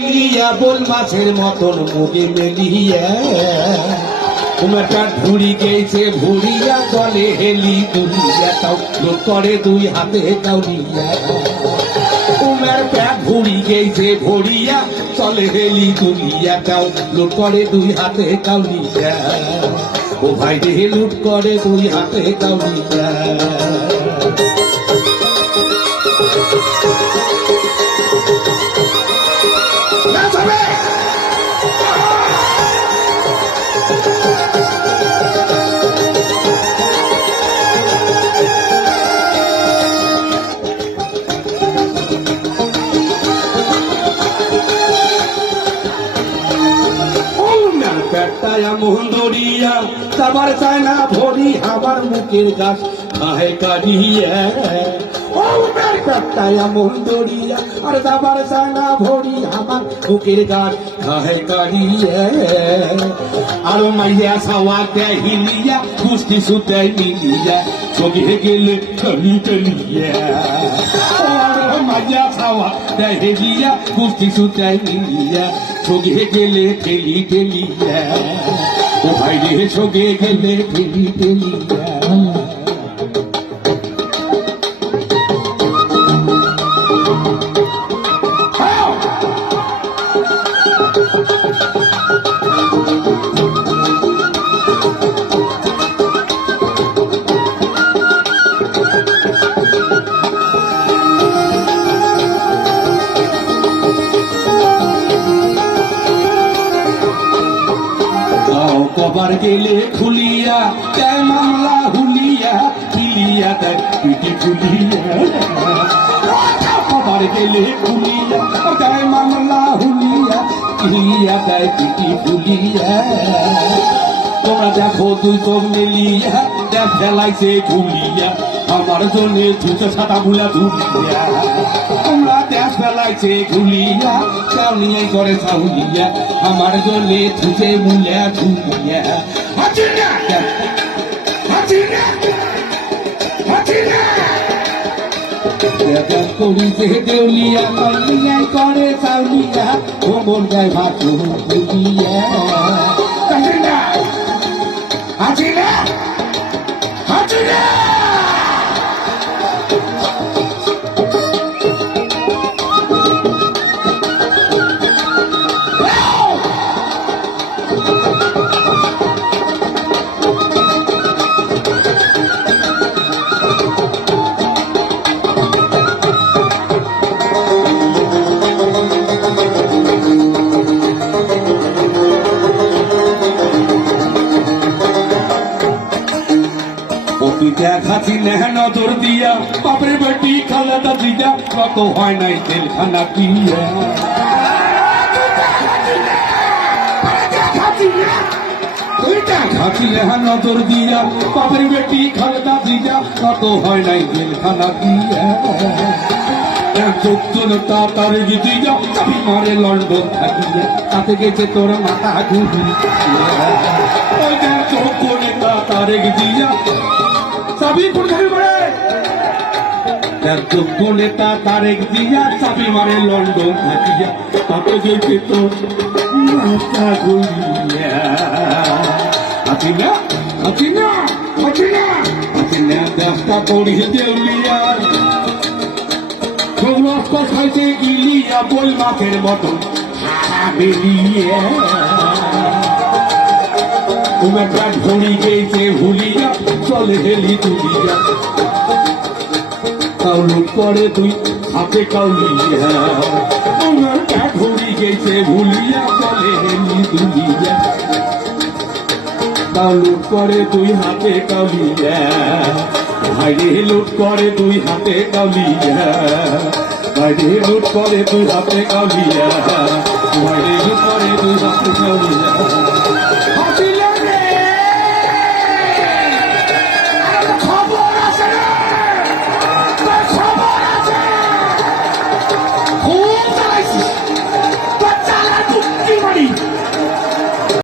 মিলিয়া বোল মাছের মতন মুগে মেলিয়া। তোমারটা ঘুরি গেছে ভুড়িয়া জলে হেলি দুলিয়া, তাও করে দুই হাতে কাউরিয়া তোমার প্যাট ঘুরি গেছে ভরিয়া চলে হেলি দুলিয়া, তাও লোক করে দুই হাতে কাউরিয়া ও ভাই রে লুট করে দুই হাতে কাউরিয়া পেটটায় মোহন দড়িয়া তাবার চায় না ভরি আমার মুখের গাছ। খায় কারিয়া পেটটায় মোহন দড়িয়া আর তাবার চায় না ভরি আমার মুখের গাছ। খায় কারিয়া আর মাইয়া সাওয়া দেয় হিলিয়া কুস্তি সুতে মিলিয়া, চোখে গেলে কালিয়া মাইয়া ছাওয়া দেহে দিয়া কুস্তি সুতাই মিলিয়া সগে গেলে ঠেলি ঠেলিয়া ও ভাই রে সগে গেলে ঠেলি ঠেলিয়া গাও কবার গেলে খুলিয়া তাই মামলা হুলিয়া, কিলিয়া দেয় পিটি খুলিয়া। কবার গেলে খুলিয়া তাই মামলা হুলিয়া, কিলিয়া তাই পিটি খুলিয়া। তোমরা দেখো তুই তো মিলিয়া, দেখ, ফেলাইছে, ঘুমিয়া। আমার জন্য ছুটে ছাতা ভুলা ধুলিয়া। তোমরা দেখ ফেলাইছে ঘুলিয়া চাউলিয়া করে চাউলিয়া। আমার জন্য ছুটে হাজিরা করিতে দেউলিয়া করে চাউলিয়া। ভ্রমণ গায় ভাত নেহ নজর দিয়া, বাপরে বেটি খালেদা জিয়া, কত হয় নাই তেলখানা পিয়া নেহ নজর দিয়া, বাপরে বেটি খালেদা জিয়া, কত হয় নাই তেলখানা পিয়া যোগ্যতা তার দিয়া চাবি মারে লন্ডন থাকিয়া তাতে গেছে তোর মাথা ঘুরি যোগ্যতা তার দিয়া চাবি কোথায় মারে? তার যোগ্য নেতা তারেক দিয়া চাবি মারে লন্ডন থাকিয়া তাতে গেছে তোর মাথা ঘুরিয়া। আছি না? আছি না? আছি না। আছি না দেশটা করি দেউলিয়া সৌরভ খাইতে গিলিয়া বই মাছের মতো। বেরিয়ে। তোমার প্রাণ ঘড়ি গেছে ভুলিয়া চলে হেলি তুলিয়া কাউলু করে তুই, হাতে কাউলিয়া তোমার প্রাণ ঘড়ি গেছে ভুলিয়া চলে হেলি তুলিয়া লুট করে তুই, হাতে কাউলিয়া ভাইরে লুট করে তুই, হাতে কাউলিয়া ভাইরে লুট করে তুই, হাতে কাউলিয়া